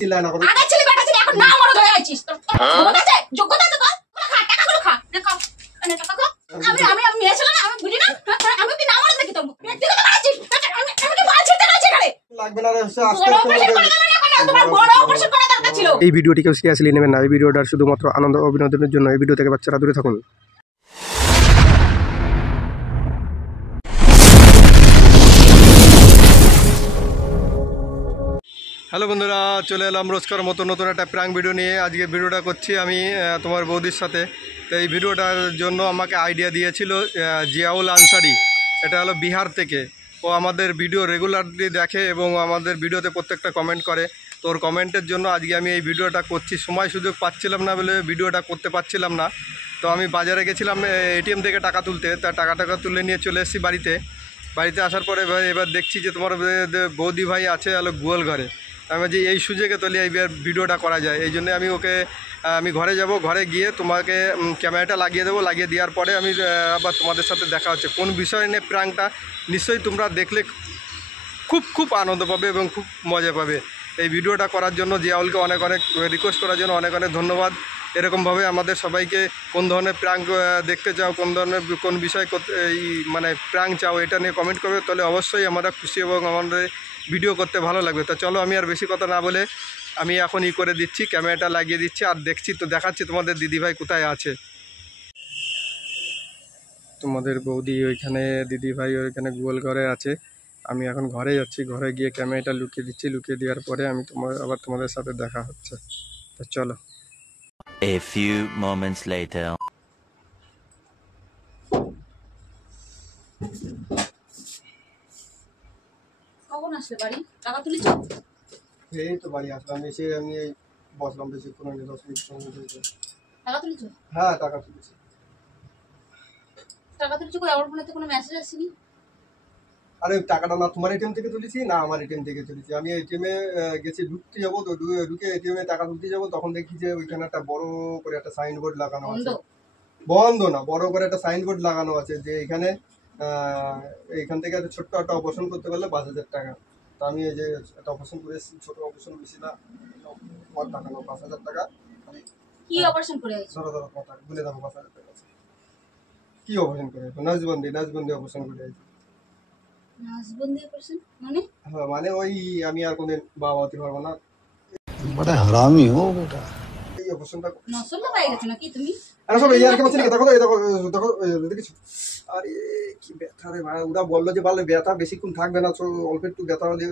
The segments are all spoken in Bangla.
চিল্লা না করো। আগে ছেলে বেটা ছেলে এখন না মরদ হয়ে আছিস। তোর ক্ষমতা আছে, যোগ্যতা আছে তোর? খা টাকাগুলো খা। নে খাও। নে টাকা খাও। আমি মেয়ে ছিল না, আমি বুঝি না। আমি কি না মরদ নাকি তোর? ব্যক্তিগত বাড়াচ্ছিস। আমি কি বাড়ছি না সেখানে? লাগবে না রে, আস্তে আস্তে তোমার বড় অপারেশন করা দরকার ছিল। এই ভিডিওটি কেউ সিরিয়াসলি নেবেন না। এই ভিডিওটা শুধুমাত্র আনন্দ ও বিনোদনের জন্য। এই ভিডিও থেকে বাচ্চারা দূরে থাকুন। হ্যালো বন্ধুরা, চলে এলাম রোজকার মতো নতুন একটা প্র্যাঙ্ক ভিডিও নিয়ে। আজকে ভিডিওটা করছি আমি তোমার বৌদির সাথে। তো এই ভিডিওটার জন্য আমাকে আইডিয়া দিয়েছিল জিয়াউল আনসারি। এটা হলো বিহার থেকে। ও আমাদের ভিডিও রেগুলারলি দেখে এবং আমাদের ভিডিওতে প্রত্যেকটা কমেন্ট করে। তো ওর কমেন্টের জন্য আজকে আমি এই ভিডিওটা করছি। সময় সুযোগ পাচ্ছিলাম না বলে ভিডিওটা করতে পারছিলাম না। তো আমি বাজারে গেছিলাম এটিএম থেকে টাকা তুলতে। তা টাকা তুলে নিয়ে চলে এসেছি বাড়িতে আসার পরে এবার দেখছি যে তোমার বৌদি ভাই আছে হলো গোয়াল ঘরে। আমি যে এই সুযোগে তোলে এইবার ভিডিওটা করা যায়, এই জন্য আমি ঘরে যাব। ঘরে গিয়ে তোমাকে ক্যামেরাটা লাগিয়ে দেবো। লাগিয়ে দেওয়ার পরে আমি আবার তোমাদের সাথে দেখা হচ্ছে। কোন বিষয় নিয়ে প্র্যাঙ্কটা নিশ্চয়ই তোমরা দেখলে খুব আনন্দ পাবে এবং খুব মজা পাবে। এই ভিডিওটা করার জন্য জিয়াউলকে অনেক রিকোয়েস্ট করার জন্য অনেক ধন্যবাদ। এরকমভাবে আমাদের সবাইকে কোন ধরনের প্র্যাঙ্ক দেখতে চাও, কোন বিষয় এই মানে প্র্যাঙ্ক চাও, এটা নিয়ে কমেন্ট করবে। তাহলে অবশ্যই আমরা খুশি এবং আমাদের ভিডিও করতে ভালো লাগবে। তো চলো, আমি আর বেশি কথা না বলে আমি এখন করে দিচ্ছি, ক্যামেরাটা লাগিয়ে দিচ্ছি আর দেখছি। তো দেখাচ্ছি তোমাদের দিদিভাই কোথায় আছে। তোমাদের বৌদি ওইখানে, দিদিভাই ওইখানে গোয়াল ঘরে আছে। আমি এখন ঘরে যাচ্ছি। ঘরে গিয়ে ক্যামেরাটা লুকিয়ে দিচ্ছি। লুকিয়ে দেওয়ার পরে আমি আবার তোমাদের সাথে দেখা হচ্ছে। তো চলো। A few moments later. কখন আসলে বাড়ি? টাকা তুলিছ? এই তো বাড়ি আসলাম, এসে আমি এই বসলাম বেশিক্ষণ হয়নি, 10 মিনিট সময় হয়েছে। টাকা তুলিছ? হ্যাঁ, টাকা তুলেছি। টাকা তুলিছ কই? আমার ফোনে তো কোনো মেসেজ আসেনি। আরে টাকাটা না তোমার এটিএম থেকে তুলেছি না আমার এটিএম থেকে তুলেছি। আমি এটিএমে গেছি, ঢুকতে যাবো, তো ঢুকে এটিএমে টাকা তুলতে যাবো, তখন দেখি যে ওইখানে একটা বড় করে একটা সাইনবোর্ড লাগানো আছে। বন্ধ না, বড় করে একটা সাইনবোর্ড লাগানো আছে যে এখানে এইখান থেকে একটা ছোট্ট একটা অপারেশন করতে পারলে 5,000 টাকা। তো আমি এই যে একটা অপারেশন করে এসেছি, ছোট অপারেশন, বেশি না, আমার টাকা নাও 5,000 টাকা। কি অপারেশন করে আইছো? ধরো কথা বলে দাও, 5,000 টাকা কি অপারেশন করে? নাজবন্দি অপারেশন করে আইছি। নাজবন্দি অপারেশন মানে? হ্যাঁ, মানে ওই আমি আর কোনদিন বাবা হতে পারবো না। बड़ा हरामी हो बेटा। এই অপারেশনটা নসল হয়ে গেছে নাকি তুমি? আরে সব ইয়ার কেমন ছিল? দেখো দেখিস। আরে কি ব্যথা রে ভাই! ওরা বললো যে বলে ব্যথা বেশিক্ষণ থাকবে না, অল্প একটু ব্যথা হলে।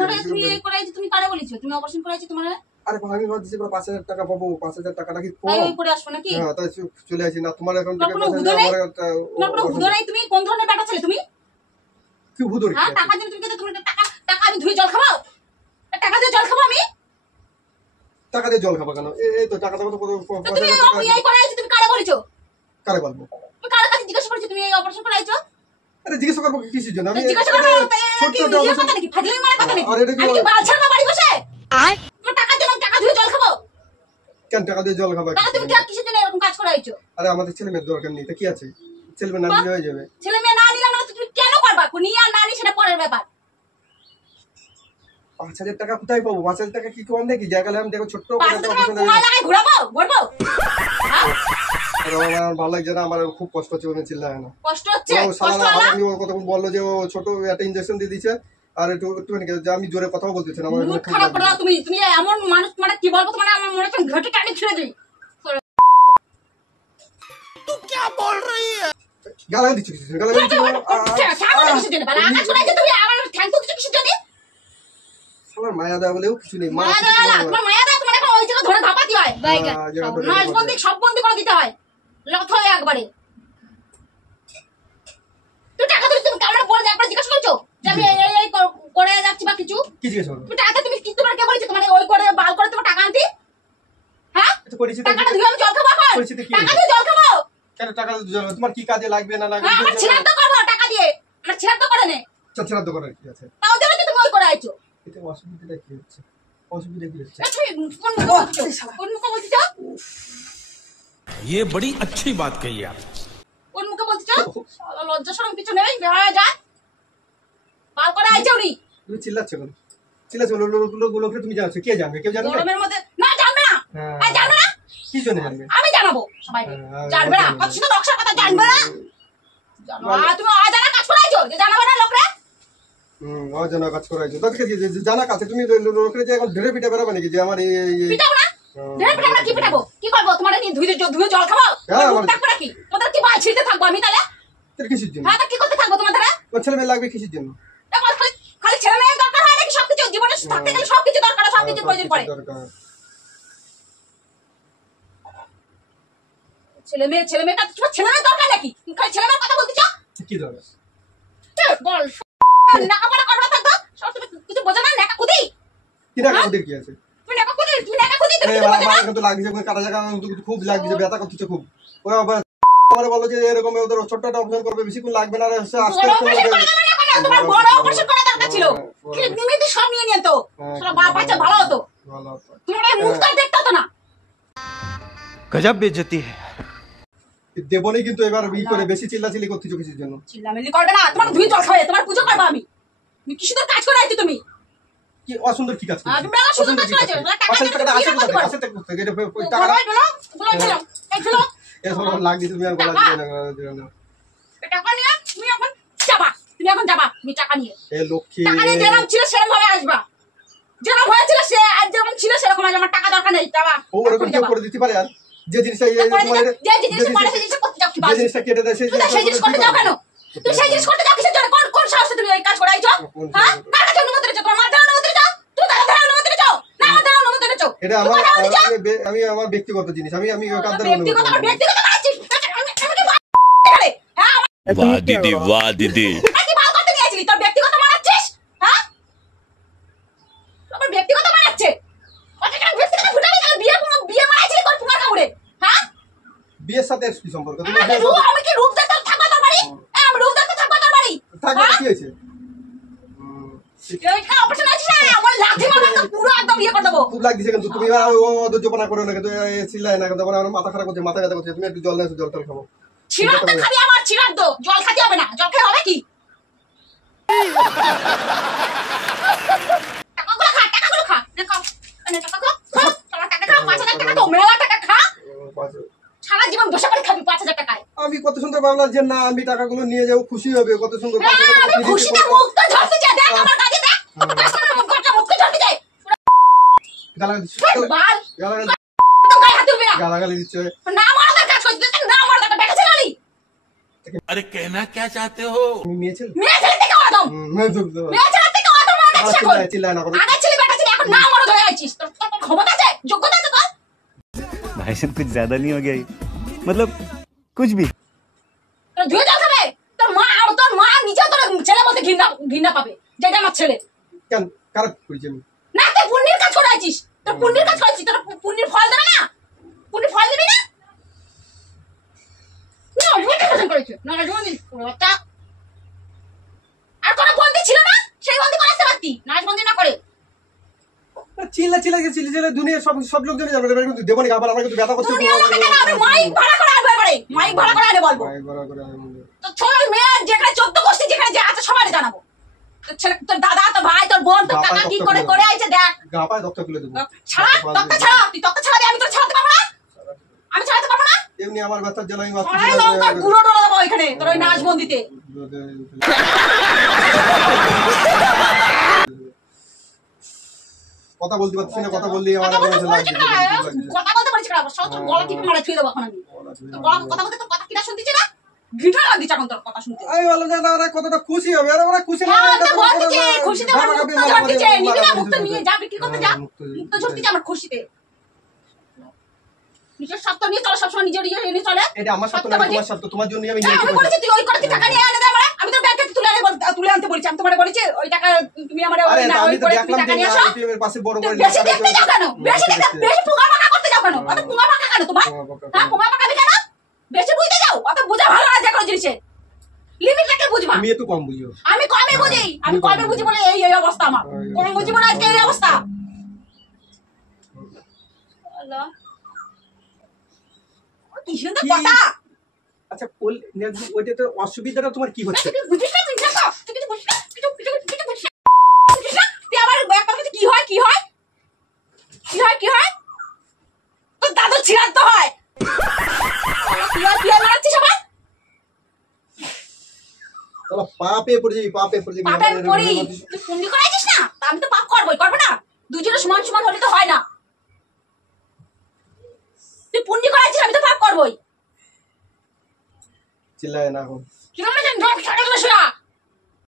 মানে তুমি এই করাইছো, তুমি কারে বলেছো তুমি অপারেশন করাইছো তোমার? আরে আমি ভাবছি 5,000 টাকা পাবো, 5,000 টাকাটা কি তাই কম? ওই করে আসবে নাকি? হ্যাঁ, তাই চলে আসি না তোমার এখন থেকে। তোমার কোনো হুদো নাই। তুমি কোন ধরনের বেটা ছেলে তুমি? কি ভুদর? হ্যাঁ, টাকা দিয়ে তুমি তোমার টাকা আমি ধুই জল খাবো? টাকা দিয়ে জল খাবো আমি? টাকা দিয়ে জল খাবা কেন? এই তো টাকা দাও তো কত। তুমি এই করাইছো, তুমি কারে বলেছো? কারে বলবো? তুমি কার কাছে জিজ্ঞাসা করেছো তুমি এই অপারেশন করাইছো? আরে জিজ্ঞাসা করবো কিসের জন্য? আমি জিজ্ঞাসা করবো ছোট্ট কি একটা ইয়ে অপারেশন। কথা নাকি? ফাজলামি মারা কথা নাকি? আরে এটা কি? আমি কি বালছাল না বাড়ি বসে? তুমি টাকা দিলাম, টাকা ধুই জল খাবো? কেন টাকা দিয়ে জল খাবা? টাকা তুমি কিসের জন্য এরকম কাজ করাইছো? আরে আমাদের ছেলে মেয়ের দরকার নেই, তা কি আছে? ছেলে মেয়ে না নিলে হয়ে যাবে। ছেলে মেয়ে না নিলাম না, তুমি কেন করবা? নিয়ে আর না নিয়ে সেটা পরের ব্যাপার। 5,000 টাকা কোথায় পাবো? 5,000 টাকা কি কম নাকি? জায়গা আমি দেখো ছোট্ট করে 5 একটা টাকা অপারেশন। কুমায় লাগাই ঘুরাবো ঘুরবো? আমার ভালো লাগছে না, আমার খুব কষ্ট হচ্ছে, ওখানে চিল্লায় না। কষ্ট হচ্ছে? ও কষ্ট সালা হলো? আমি কতক্ষণ বললো যে ও ছোট একটা ইনজেকশন দিয়ে দিচ্ছে আর একটুখানি যে আমি জোরে কথাও বলতেছি না। আমার মুড খারাপ করে দাও তুমি। তুমি এমন মানুষ, মানে কি বলবো তোমার, আমার মনে হচ্ছে ঘটে টানি ছেড়ে দিই। গালা দিচ্ছি কিছু গালা দিচ্ছি তুমি আমার থ্যাঙ্ক ইউ কিছু জানি? আমার মায়া দেওয়া বলেও কিছু নেই। মায়া দেওয়া না, তোমার মায়া দেওয়া তোমার এখন ওই জায়গা ধরে ধাপাতি হয়। নাশবন্দি সব বন্দি করে দিতে হয়, লথ হয় একবারে। তুই টাকা দিস, তুমি ক্যামেরা বলে একবার জিজ্ঞাসা করছো যে আমি এই করে যাচ্ছি বা কিছু? কি জিজ্ঞেস করবো? তুমি টাকা তুমি কি, তোমার কে বলেছে তোমার ওই করে বাল করে তোমার টাকা আনতি? হ্যাঁ, টাকাটা দিয়ে আমি জল খাবো এখন? টাকা দিয়ে জল খাবো কেন? টাকা তোমার কি কাজে লাগবে না লাগবে? আমার ছেলের তো করবো টাকা দিয়ে, আমার ছেলের তো করে নে। ছেলের তো করার কি আছে? তাও দেবে তুমি ওই করে আইছো। এতে অসুবিধা কি হচ্ছে? অসুবিধা কি হচ্ছে? কোন মুখে বলছিস? ये बड़ी अच्छी बात कही आप। কোন মুখে বলছিস? শালা লজ্জা শরম কিছু নেই, বেহায়া যা বাল করে আইছো উনি। তুমি চিল্লাচ্ছ কেন? চিল্লাছো লোককে তুমি জানাচ্ছো, কে জানবে? কেউ জানবে? গরমের মধ্যে না জানবে না, হ্যাঁ। আর জানবে না, কি জন্য জানবে? আমি জানাবো সবাইকে। হ্যাঁ, জানবে না, কত শুধু নকশার কথা জানবে না। জানো, আর তুমি অজানা কাজ করাইছো যে জানাবে না লোকরা। অজানা কাজ করাইছো, তাদেরকে জানা কাছে তুমি লোকের যে এখন ঢেলে পিঠে বেরোবে নাকি যে আমার পিটাবো না, ঢেলে পিটাবো না, কি পিটাবো? কি করবো? তোমার কি ধুয়ে জল খাবো? হ্যাঁ, মুখ থাকবে নাকি? তোমাদের কি বাল ছিঁড়তে থাকবো আমি তাহলে? কিসের জন্য? হ্যাঁ, তা কি করতে থাকবো তোমাদের? তোমার ছেলে মেয়ে লাগবে কিসের জন্য? খালি খালি ছেলে মেয়ের দরকার হয় নাকি? সবকিছু জীবনে থাকতে গেলে সবকিছু দরকার, সবকিছু প্রয়োজন পড়ে। ছেলে মেয়ের তোমার ছেলে মেয়ের দরকার নাকি? তুমি খালি ছেলে মেয়ের কথা বলতে চাও? কি দরকার? বল নাকা পড়া করবা থাকতো, সব তুমি কিছু বোঝো না, নাকা কুদি। কি টাকা ওদের কি আছে? তুমি নাকা কুদি, তুমি কিছু বোঝো না। আমার কিন্তু লাগছে, কাটা জায়গা খুব লাগছে, ব্যথা করতেছে খুব। ওরা আবার আমার বলো যে এরকম ওদের ছোট্ট একটা অপারেশন করবে, বেশিক্ষণ লাগবে না, আস্তে আস্তে বড় অপারেশন করে দেবে না কেন? তোমার বড় অপারেশন করা দরকার ছিল। কি নিমিতে সব নিয়ে নিয়ে তো সারা বাচ্চা ভালো হতো। ভালো হতো। তোমার এই মুখটা দেখতে হতো না। गजब बेइज्जती है। দেবনি কিন্তু এবার করে বেশি চিল্লাচিল্লি করতেছো কিসের জন্য? চিল্লামিল্লি করবে না, তোমার ধুই জল খাবে, তোমার পুজো করবো আমি। তুমি কি সুন্দর কাজ করে আইছো তুমি? কি অসুন্দর কি কাজ করছো? তুমি আবার সুন্দর কাজ করেছো। টাকা আসে কোথা থেকে? আসে থেকে এটা টাকা এর সব লাগছে, তুমি আর বলা দিবে না। টাকা নিয়ে তুমি এখন যাবা, তুমি এখন যাবা, তুমি টাকা নিয়ে। এ লক্ষ্মী, টাকা নিয়ে যেরকম ছিল সেরকম ভাবে আসবা, যেরকম হয়েছিল সে আর যেরকম ছিল সেরকম আজ। আমার টাকা দরকার নেই, যাবা। ওরকম কেউ করে দিতে পারে? আর যে জিনিসটা যে জিনিসটা কেটে দেয় সেই সেই জিনিস করতে যাও কেন? তুমি সেই জিনিস করতে যাও কিসের জন্য? কোন সাহসে তুমি এই কাজ করে আইছো? হ্যাঁ, কার কাছে অনুমতি নিচ্ছ? তোমার মাথায় অনুমতি নিচ্ছ? তুমি তার ধারে অনুমতি নিচ্ছ না? আমার ধারে অনুমতি নিচ্ছ? এটা আমি আমার ব্যক্তিগত জিনিস, আমি কাদের ব্যক্তিগত, আমার ব্যক্তিগত বানাচ্ছিস। আমি কি বাল করে? হ্যাঁ, वाह दीदी, वाह दीदी। আমি কি বাল করতে গিয়েছিলি? তোর ব্যক্তিগত বানাচ্ছিস? হ্যাঁ, আমার ব্যক্তিগত বানাচ্ছে। ওটা ব্যক্তিগত ফুটাবি তাহলে বিয়ে বানাইছিলি তোর পুঙ্গার কামড়ে? হ্যাঁ, বিয়ের সাথে কি সম্পর্ক? তুমি আমি কি রূপ দেখতে থাকবো তোর বাড়ি? আমি রূপ দেখতে থাকবো তোর বাড়ি? থাকবে কি হয়েছে? এইটা অপারেশন আছে না, আমার লাঠি মারবে তো পুরো একদম ইয়ে করে দেবো। খুব লাগছে কিন্তু তুমি অধৈর্যপনা করো না, কিন্তু চিল্লাই না, কিন্তু আমার মাথা খারাপ করছে, মাথা ব্যথা করছে। তুমি একটু জল নিয়ে জল টল খাবো। ছিড়ার তো খালি আমার ছিড়ার দো, জল খাতে হবে না। জল খেয়ে হবে কি? টাকাগুলো খা, নে খাও। টাকা খা, সারা টাকা খা, 5,000 টাকা তো মেলা টাকা খা। সারা জীবন বসে করে খাবি 5,000 টাকায়। আমি কত সুন্দর ভাবলাম যে না আমি টাকাগুলো নিয়ে যাবো, খুশি হবে, কত সুন্দর। আমি খুশিতে মুখ তো ঝরতে যায়, দেখ আমার কাজে দেখ। কাস্টমারের মুখ ঝরতে যায়। গালাগালি বাল গালাগালি তো গায়ে হাত দিবি না। গালাগালি দিচ্ছে। না মারার কাজ করছিস, না মারার কাজ বেটা ছেলে। अरे कहना क्या चाहते हो? তুমি মেয়ে ছেলে? মেয়ে ছেলে থেকে অদম, মেয়ে ছেলে থেকে অদম মারার কাজ কর। চিল্লাই না করো। আগে ছেলে বেটা ছেলে, এখন না মারা ধরে আইছিস। তোর ক্ষমতা আছে, যোগ্যতা আছে তোর? भाई साहब कुछ ज्यादा नहीं हो गया ये? मतलब कुछ भी। তোর ধুয়ে জল খাবে? তোর মা নিজে তোর ছেলে বলতে ঘৃণা পাবে যে এটা আমার ছেলে। কেন খারাপ করেছি আমি? না, তুই পুণ্যের কাজ করে আইছিস। তোর পুণ্যের কাজ করেছিস, তোর পুণ্যের ফল দেবে না? পুণ্যের ফল দিবি না? না, রুটি পছন্দ করেছিস। না, রুটি ওটা আর কোনো বন্দি ছিল না? সেই বন্দি করে আসতে পারতি, নাচ বন্দি না করে। চিল্লা দুনিয়া সব লোক জেনে যাবে, কিন্তু দেবনি আবার আমার কিন্তু ব্যথা করছে। দুনিয়া লোকে কেন? আমি মাইক ভাড়া করে আনবো এবারে, মাইক ভাড়া করে আনে বলবো। তো ছোট মেয়ে যেখানে 14 গোষ্ঠী যেখানে যে আছে সবাই জানাবো। তোর ছেলে, তোর দাদা, তোর ভাই, তোর বোন, তোর কাকা কি করে আইছে দেখ। গা পায়ে দক্তা খুলে দেবো। ছাড়া, তক্তা ছাড়া, তুই তক্তা ছাড়া দিয়ে আমি তোর ছাড়াতে পারবো না? আমি ছাড়াতে পারবো না? এমনি আমার ব্যথার জন্য আমি অনেক লঙ্কার গুঁড়ো ডলে দেবো এখানে তোর ওই নাচ বন্দিতে। কথা বলতে পারছি না, কথা বললেই আমার কথা বলতে পারছি না, সব তোর গলা টিপে মারা ছুঁয়ে দেবো এখন আমি। তোর গলা কথা বলতে তোর কথা কিনা শুনতেছি না? ঘিটা লাগছে এখন তোর কথা শুনতে। আমি বললাম যে না ওরা কতটা খুশি হবে, আর ওরা খুশি না হ্যাঁ, তো বলতেছে খুশিতে আমার মুক্ত ঝরতেছে, নিবি না মুক্ত নিয়ে যা বিক্রি করতে যা। মুক্ত ঝরতেছে আমার খুশিতে। নিজের সত্য নিয়ে চলো, সবসময় নিজের নিয়ে চলে। এটা আমার সাথে না, তোমার সাথে, তোমার জন্য আমি নিয়েছি। আমি বলেছি তুই ওই করে টাকা নিয়ে এনে দে আমারে। আমি তোর ব্যাংক থেকে তুলে আনতে বলেছি। আমি তোমারে বলেছি ওই টাকা তুমি আমারে ওই না ওই করে তুমি টাকা নিয়ে আসো। এর পাশে বড় বড় বেশি দেখতে যাও কেন? বেশি পুঙ্গা পাকা করতে যাও কেন? অত পুঙ্গা পাকা কেন তোমার? হ্যাঁ, পুঙ্গা পাকাবি কেন? বেশি বুঝতে যাও, অত বুঝা ভালো না যে কোনো জিনিসের। লিমিট রেখে বুঝবা। আমি একটু কম বুঝিও। আমি কমই বুঝি, আমি কমই বুঝি বলে এই অবস্থা আমার। কম বুঝি বলে আজকে এই অবস্থা। আল্লাহ, কি সুন্দর কথা। আচ্ছা ওইটা তো অসুবিধাটা তোমার কি হচ্ছে? তুই বুঝিস না, তুই বুঝিস না, তুই কিছু বুঝিস না, কিছু বুঝিস না। তুই আমার ব্যাপার কিছু কি হয় তো দাদু ছিড়াত হয় তুই মারছিস আবার তোরা পাপে পড়ে যাবি পাপে পড়ি তুই পুণ্য করাইছিস না তা আমি তো পাপ করবো না দুজনে সমান সমান হলে তো হয় না তুই পুণ্য করাইছিস আমি তো পাপ করবোই চিল্লায় না এখন কিভাবে জানি ধর ছাড়া গেল সেটা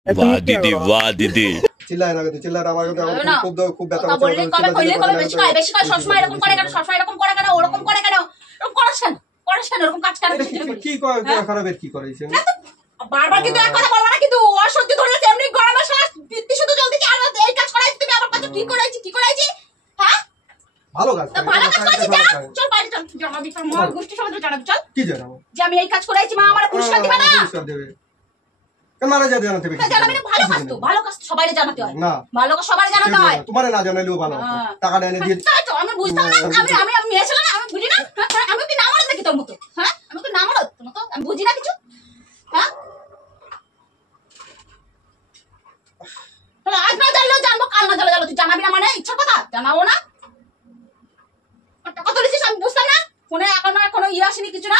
वाह दीदी वाह दीदी চিল্লায় না কিন্তু চিল্লায় আমার কিন্তু হবে না। খুব ব্যথা কথা বললে কবে বেশি কয় সবসময় এরকম করে কেন ওরকম করে কেন এরকম করিস কেন এরকম কাজ কেন কি করে খারাপের কি করেছে বারবার কিন্তু এক কথা বলবা না কিন্তু অসহ্য ধরে যাচ্ছে এমনি গরমের সময় বৃত্তি শুধু জলদি কি আর এই কাজ করাইছি তুমি আবার কাছে কি করাইছি হ্যাঁ ভালো কাজ তা ভালো কাজ করেছি যা চল বাইরে চল জানাবি তোর মা গোষ্ঠী সমাজে জানাবি চল কি জানাবো যে আমি এই কাজ করাইছি মা আমার পুরস্কার দিবে না পুরস্কার দেবে কেন মারা যায় জানাতে হবে জানাবি না ভালো কাজ তো সবাইকে জানাতে হয় না ভালো কাজ সবাই জানাতে হয় তোমারে না জানালেও ভালো টাকাটা এনে দিয়ে তাই তো আমি বুঝতাম না আমি মেয়ে ছিল না আমি বুঝি না আমি কি নাম নাকি তোর মতো হ্যাঁ আমি কি নাম তোর মতো আমি বুঝি না কিছু হ্যাঁ তাহলে আজ না জানলেও জানবো কাল না জানলেও তুই জানাবি না মানে ইচ্ছা কথা জানাবো না টাকা তুলেছিস আমি বুঝতাম না ফোনে এখন আর কোনো ইয়ে আসেনি কিছু না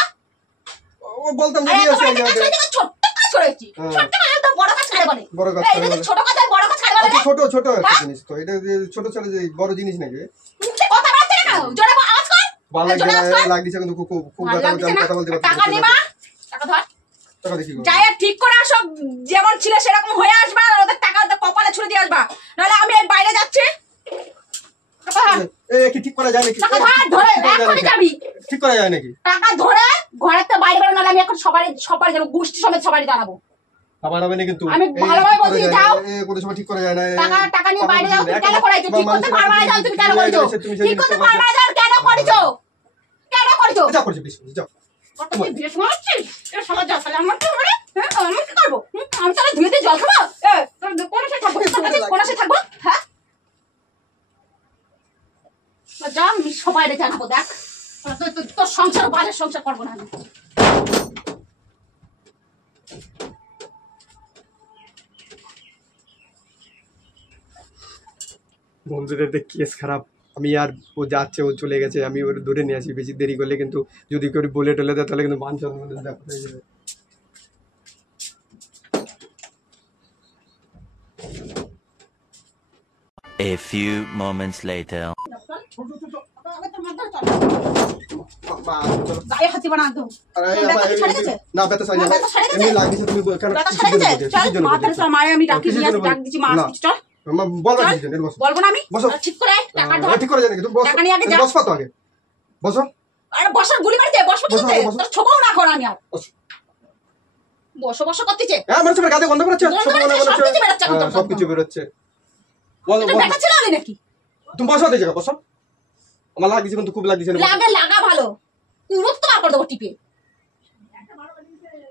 ও বলতাম আরে যদি এত আসে বড় কাজ করেছি, ছোট্ট কাজ করেছি ছোট্ট কাজ তো বড় কাজ কারে বলে বড় কাজ এই এটা ছোট কাজ আর বড় কাজ কারে বলে ছোট একটা জিনিস তো এটা ছোট বড় জিনিস নাকি তুই কথা বলছিস না জোরে আওয়াজ কর ভালো জোরে আওয়াজ কর লাগছে কিন্তু খুব ভালো লাগছে না? কথা বলতে টাকা নিবা টাকা ধর টাকা দেখি যাই ঠিক করে আসো যেমন ছিল সেরকম হয়ে আসবা আর ওদের টাকা ওদের কপালে ছুড়ে দিয়ে আসবা নাহলে আমি এই বাইরে যাচ্ছি টাকা ধর, কি ঠিক করা যায় নাকি টাকা ধর ধরে এখনই যাবি ঠিক করা যায় নাকি টাকা ধরে ঘরের তো বাইরে বেরো নাহলে আমি এখন সবাই যাবো গোষ্ঠী সমেত সবাই জানাবো আবার হবে না কিন্তু আমি ভালোভাবে বলছি, যাও। কোনো সময় ঠিক করা যায় না টাকা নিয়ে বাইরে যাও তুমি কেন করাইছো ঠিক করতে পারবা না যাও তুমি কেন করেছো ঠিক করতে পারবা না যাও কেন করেছো যা করছি বেশি যাও কত কি বিয়ে মারছিস এর সমাজ যা তাহলে আমার কি হবে হ্যাঁ আমি কি করবো আমি তাহলে ধুয়েতে জল খাবো কোন সে থাকবো কোন সে থাকবো হ্যাঁ যা আমি সবাই জানাবো দেখ তোর সংসার বাজে সংসার করবো না আমি বন্ধুদের কেস খারাপ আমি আর ও যাচ্ছে ও চলে গেছে আমি ওর ধরে নিয়ে আসি বেশি দেরি করলে কিন্তু যদি কেউ বলে টলে দেয় তাহলে কিন্তু মান সম্মান ব্যাপার হয়ে যাবে A few moments later গায়ে হাতি বানা একদম না ব্যথা সারি এমনি লাগছে তুমি কেন আমি ডাকি নিয়ে আসি ডাক দিচ্ছি মা চল বলবো বলবো না আমি বসো। ঠিক করে টাকা ধর ঠিক করে জানি তুমি বসো টাকা নিয়ে আগে যা। বসো তো আগে বসো আরে বসার গুলি মারতে বসবো বসো, কিতে বসো। তোর ছোকও না কর আমি আর বসো। বসো করতেছে হ্যাঁ মানুষ গাদে গন্ধ বেরোচ্ছে গন্ধ বেরোচ্ছে, সবকিছু বেরোচ্ছে এখন তোর সব কিছু বেরোচ্ছে বলো তো দেখা ছিল আমি নাকি তুমি বসো এই জায়গা বসো আমার লাগছে কিন্তু খুব লাগছে লাগা ভালো পুরো তো বার করে দেবো টিপে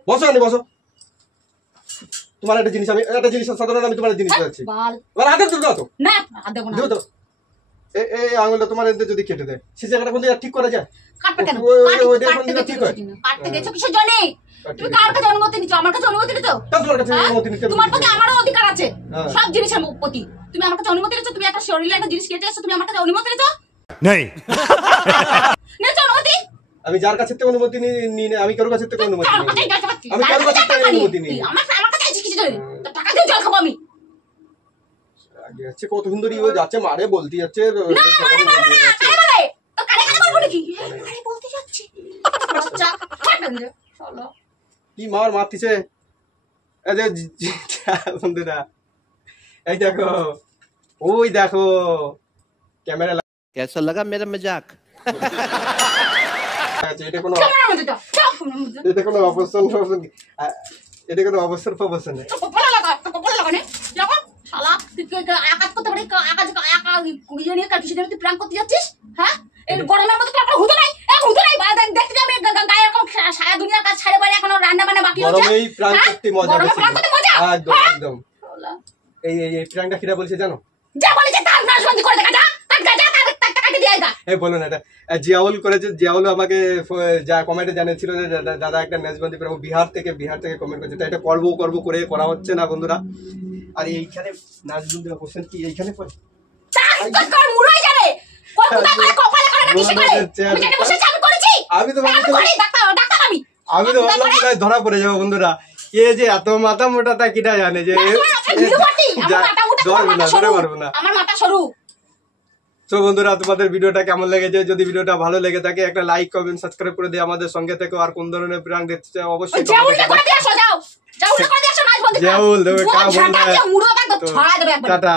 বসো আনি বসো তোমার একটা জিনিস সাধারণ আমি তোমার জিনিস যাচ্ছি বাল এবার হাতে তুলে দাও তো না আর দেবো না দিও তো এই আঙুলটা তোমার এতে যদি কেটে দেয় সে জায়গাটা কোন জায়গা ঠিক করা যায় কাটবে কেন ওইটা কোন কাটতে জায়গা ঠিক হয় কাটতে গেছো কিসের জন্য তুমি কার কাছে অনুমতি নিচ্ছ আমার কাছে অনুমতি নিচ্ছ তা তোমার কাছে অনুমতি নিতে তোমার প্রতি আমারও অধিকার আছে হ্যাঁ। সব জিনিসের প্রতি তুমি আমার কাছে অনুমতি নিচ্ছ তুমি একটা শরীরে একটা জিনিস কেটে এসেছো তুমি আমার কাছে অনুমতি নিচ্ছ नहीं নিচ্ছ অনুমতি আমি যার কাছে থেকে অনুমতি নিই না আমি কারোর কাছে থেকে অনুমতি আমার নিই কাছে টাকা আমি কারোর কাছে থেকে অনুমতি নিই আমার কাছে আছে কিছু জন্য টাকা দিয়ে জল খাবো আমি আগে যাচ্ছে কত সুন্দরী ও যাচ্ছে মারে বলতে যাচ্ছে না মানে বলবো না কারে বলে তো কারে কারে বলবো নাকি কারে বলতে যাচ্ছি আচ্ছা ছাড়বেন রে চলো কি মারতিছে এই যে বন্ধুরা এই দেখো ওই দেখো ক্যামেরা कैसा लगा मेरा मजाक আছে এটা কোনো ক্যামেরা মধ্যে দাও এটা কোনো অবস্থান এটা কোনো অবস্থান প্রবস্থান নেই তো কপালে লাগা নে লাগা শালা তুই আকাশ করতে পারি আকাশ কুড়িয়ে নিয়ে কাল কিসের তুই প্র্যাঙ্ক করতে যাচ্ছিস হ্যাঁ এই গরমের মধ্যে তোর হুতো নাই দেখতে যাবে গায়ে এরকম সারা দুনিয়ার কাজ ছাড়ে বাইরে এখনো রান্না বান্না বাকি আছে গরমেই প্রাণ করতে মজা গরমে প্রাণ করতে মজা একদম একদম এই প্রাণটা কিরা বলছে জানো যা বলেছে তার নাশবন্দি করে দেখা যা তার টাকা দিয়ে আইগা এই বলো না এটা জিয়াউল করেছে জিয়াউল আমাকে যা কমেন্টে জানিয়েছিল যে দাদা একটা নাচবন্দি করে বিহার থেকে কমেন্ট করেছে তাই এটা করবো করে করা হচ্ছে না বন্ধুরা আর এইখানে নাচবন্দি কোশ্চেন কি এইখানে পড়ে তার মুড়াই জানে ওই কোথায় করে কপালে করে না কিসে করে? আমি জানি বসেছি, আমি করেছি। আমি তো আমি ভাবছিলাম করি, ডাক্তার আমি। আমি তো ভাবলাম বোধহয় ধরা পড়ে যাবো বন্ধুরা, এ যে এত মাথা মোটা তা কিটা জানে যে আমার ভিড় ভর্তি, আমার মাথা মোটা, তোমার ধরবে না, মাথা ধরে সরু। পারবো না। আমার মাথা সরু। তো বন্ধুরা তোমাদের ভিডিওটা কেমন লেগেছে, যদি ভিডিওটা ভালো লেগে থাকে একটা লাইক কমেন্ট সাবস্ক্রাইব করে দিয়ে আমাদের সঙ্গে থেকে, আর কোন ধরনের প্রাঙ্ক দেখতে চাও অবশ্যই যাও comment এ উল্টা করে দিয়ে আসো, যাও। যাও উল্টা করে দিয়ে আসো, নাচ বন্ধ করো। যাও, দেবে, মুখ কা বলবে। ঝাঁটা দিয়ে মুড়ো একদম তো ছড়ায় দেবে একবার। টাটা।